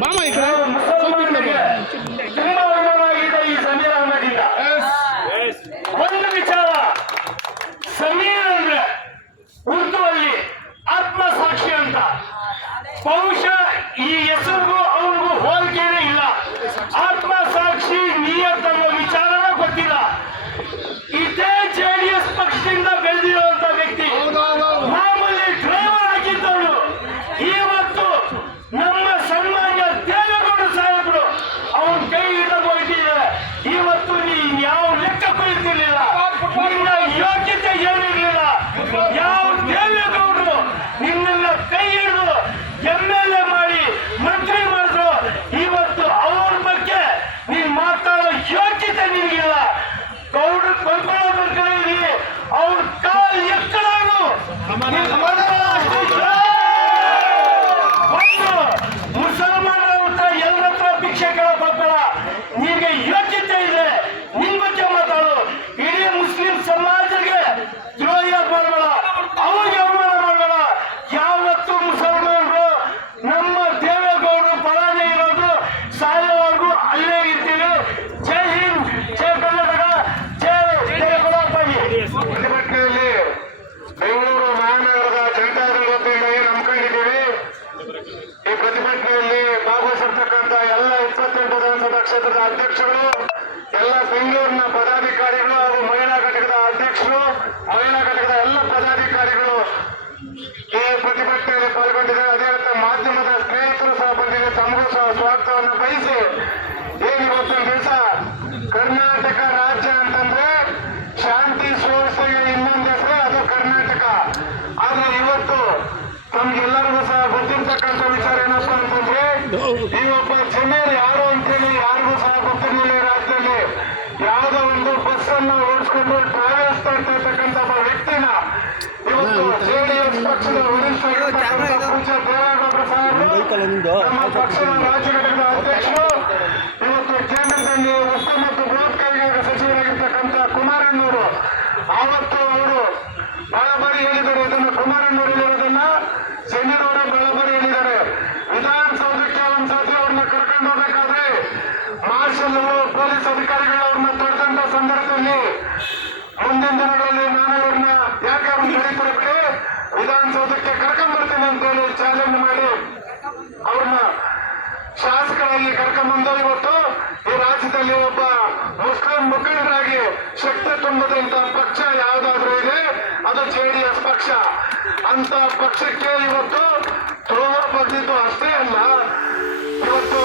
ಮುಸಲ್ಮಾನರಿಗೆ ತುಂಬಾ ಒಳ್ಳೆಯದಾಗಿದೆ ಈ ಸಮೀರ್ ಅಹಮದಿಂದ. ಒಂದು ವಿಚಾರ, ಸಮೀರ್ ಅಂದ್ರೆ ಉರ್ದು ಅಲ್ಲಿ ಆತ್ಮಸಾಕ್ಷಿ ಅಂತ. ಬಹುಶಃ ಈ ಹೆಸರಿಗೂ ಅವನಿಗೂ ಹೋಲಿಕೆನೇ ಇಲ್ಲ. ಆತ್ಮಸಾಕ್ಷಿ ನಿಯತ್ ಅನ್ನೋ ವಿಚಾರನ ಗೊತ್ತಿಲ್ಲ. ಇದೇ ಜೆಡಿಎಸ್ ಪಕ್ಷದಿಂದ ಬೆಳೆದಿರುವಂತ ವ್ಯಕ್ತಿ, ಮಾಮೂಲಿ ಡ್ರೈವರ್ ಆಗಿದ್ದವನು. ಇವತ್ತು ನಮ್ಮ ಸನ್ಮಾನ್ಯ ದೇವೇಗೌಡ ಸಾಹೇಬರು ಅವನ ಕೈ ಹಿಡಿದು ಹೋಗ್ತಿದ್ದಾರೆ. ಇವತ್ತು ನೀನ್ ಯಾವ ಲೆಕ್ಕಕ್ಕೂ ಇರ್ತಿರ್ಲಿಲ್ಲ, ನಿನ್ನ ಯೋಗ್ಯತೆ ಏನಿರ್ಲಿಲ್ಲ. ಯಾವ ದೇವೇಗೌಡರು ನಿನ್ನೆಲ್ಲ ಕೈ ಹಿಡಿದು MLA ಮಾಡಿ ಮಂತ್ರಿ ಮಾಡಿದ್ರು, ಇವತ್ತು ಅವ್ರ ಬಗ್ಗೆ ನೀನ್ ಮಾತಾಡೋ ಯೋಗ್ಯತೆ ನಿನಗಿಲ್ಲ. ಗೌಡ್ರು ಕೊಂಡ್ಕೊಳ್ಳೋದ್ರ ಕಡೆಯಲ್ಲಿ ಅವ್ರ ಕಾಲ್ ಎಕ್ಕಡಾನು ಮುಸಲ್ಮಾನರ ಹತ್ರ ಎಲ್ಲರ ಹತ್ರ ಭಿಕ್ಷೆ ಕೇಳಕ್ ಹೋಗ್ಬೇಡ. ನಿನ್ಗೆ ಯೋಗ್ಯತೆ ಇದೆ, ನಿನ್ ಬಗ್ಗೆ ಮಾತಾಡು. ಇಡೀ ಮುಸ್ಲಿಂ ಸಮಾಜಕ್ಕೆ ದ್ರೋಹ ಮಾಡಬೇಡ, ಅವ್ರಿಗೆ ಅವಮಾನ ಮಾಡಬೇಡ. ಯಾವತ್ತು ಮುಸಲ್ಮಾನರು ನಮ್ಮ ದೇವೇಗೌಡರು ಪರಾಜಯ ಇರೋದು ಸಾಯೋವರೆಗೂ ಅಲ್ಲೇ ಇರ್ತೀವಿ. ಜೈ ಹಿಂದ್, ಜೈ ಕರ್ನಾಟಕ, ಜೈ ದೇವೇಗೌಡಪ್ಪಾಜಿ. ಪ್ರತಿಭಟನೆಯಲ್ಲಿ ಬೆಂಗಳೂರು ಮಹಾನಗರದ ಜನತಾದಳ ವತಿಯಿಂದ ಏನು ಹಮ್ಮಿಕೊಂಡಿದ್ದೀವಿ, ಈ ಪ್ರತಿಭಟನೆಯಲ್ಲಿ ಭಾಗವಹಿಸಿರ್ತಕ್ಕಂಥ ಎಲ್ಲ 28 ವಿಧಾನಸಭಾ ಕ್ಷೇತ್ರದ ಅಧ್ಯಕ್ಷರು, ಎಲ್ಲ ಬೆಂಗಳೂರಿನ ಪದಾಧಿಕಾರಿಗಳು ಹಾಗೂ ಮಹಿಳಾ ಘಟಕದ ಅಧ್ಯಕ್ಷರು, ಮಹಿಳಾ ಘಟಕದ ಎಲ್ಲ ಪದಾಧಿಕಾರಿಗಳು ಈ ಪ್ರತಿಭಟನೆಯಲ್ಲಿ ಪಾಲ್ಗೊಂಡಿದ್ದಾರೆ. ಅದೇ ರೀತಿ ಮಾಧ್ಯಮದ ಸ್ನೇಹಿತರು ಸಹ ಬಂದಿದೆ. ತಮಗೂ ಸಹ ಸ್ವಾಗತವನ್ನು ಬಯಸಿ, ಏನಿವತ್ತಿನ ದಿವಸ ಕರ್ನಾಟಕ ರಾಜ್ಯ ಅಂತಂದ್ರೆ ಶಾಂತಿ ಸುವ್ಯವಸ್ಥೆಗೆ ಇನ್ನೊಂದು ಹೆಸರು, ಅದು ಕರ್ನಾಟಕ. ಆದ್ರೆ ಇವತ್ತು ತಮ್ಗೆಲ್ಲರಿಗೂ ಸಹ ಗೊತ್ತಿರ್ತಕ್ಕಂಥ ವಿಚಾರ ಏನಪ್ಪಾ ಅಂತಂದ್ರೆ, ಈ ಒಬ್ಬ ಜಮೀರ್ ಯಾರು ಅಂತೇಳಿ ಯಾರಿಗೂ ಸಹ ಗೊತ್ತಿರಲಿಲ್ಲ. ಈ ರಾಜ್ಯದಲ್ಲಿ ಯಾವುದೋ ಒಂದು ಬಸ್ ಅನ್ನು ಓಡಿಸ್ಕೊಂಡು ಟ್ರಾವೆಲ್ಸ್ ಮಾಡ್ತಾ ಇರ್ತಕ್ಕಂಥ ಒಬ್ಬ ವ್ಯಕ್ತಿನ ಇವತ್ತು ಜೆಡಿಎಸ್ ಪಕ್ಷದ ವರಿಷ್ಠರಾಗಿರ್ತಕ್ಕಂಥ ಪೂಜ್ಯ ದೇವೇಗೌಡ ಸಾಹೇಬರು, ನಮ್ಮ ಪಕ್ಷದ ರಾಜ್ಯ ಘಟಕದ ಅಧ್ಯಕ್ಷರು, ಇವತ್ತು ಕೇಂದ್ರದಲ್ಲಿ ಹೊಸ ಮತ್ತು ಬೃಹತ್ ಕೈಗಾರಿಕಾ ಸಚಿವರಾಗಿರ್ತಕ್ಕಂಥ ಕುಮಾರಣ್ಣವರು, ಆವತ್ತು ಅವರು ಬಹಳ ಬಾರಿ ಹೇಳಿದ್ದಾರೆ. ಇದನ್ನು ಕುಮಾರಣ್ಣವರು ಹೇಳಿರೋದನ್ನ ಸಮೀರ್ ಅವರು ಬಹಳ ಬಾರಿ ಹೇಳಿದ್ದಾರೆ. ವಿಧಾನಸೌಧಕ್ಕೆ ಒಂದ್ಸತಿ ಅವ್ರನ್ನ ಕರ್ಕೊಂಡು ಹೋಗ್ಬೇಕಾದ್ರೆ ಮಾರ್ಷಲ್ ಪೊಲೀಸ್ ಅಧಿಕಾರಿಗಳು ಅವ್ರನ್ನ ತಡೆದಂತ ಸಂದರ್ಭದಲ್ಲಿ ಮುಂದಿನ ದಿನಗಳಲ್ಲಿ ನಾನು ಇವ್ರನ್ನ ಯಾಕೆ ಅವ್ರನ್ನ ಕರೀತಾರೆ ಬಿಡಿ, ವಿಧಾನಸೌಧಕ್ಕೆ ಕರ್ಕೊಂಡ್ ಬರ್ತೀನಿ ಅಂತ ಹೇಳಿ ಚಾಲೆಂಜ್ ಮಾಡಿ ಅವ್ರನ್ನ ಶಾಸಕರಾಗಿ ಕರ್ಕೊಂಡ್ಬಂದು ಇವತ್ತು ಈ ರಾಜ್ಯದಲ್ಲಿ ಒಬ್ಬ ಮುಸ್ಲಿಂ ಮುಖಂಡರಾಗಿ ಶಕ್ತಿ ತುಂಬದಂತ ಪಕ್ಷ ಯಾವ್ದಾದ್ರೂ ಇದೆ, ಅದು ಜೆಡಿಎಸ್ ಪಕ್ಷ. ಅಂತ ಪಕ್ಷಕ್ಕೆ ಇವತ್ತು ದ್ರೋಹ ಬಗೆದಿದ್ದು ಅಷ್ಟೇ ಅಲ್ಲ, ಇವತ್ತು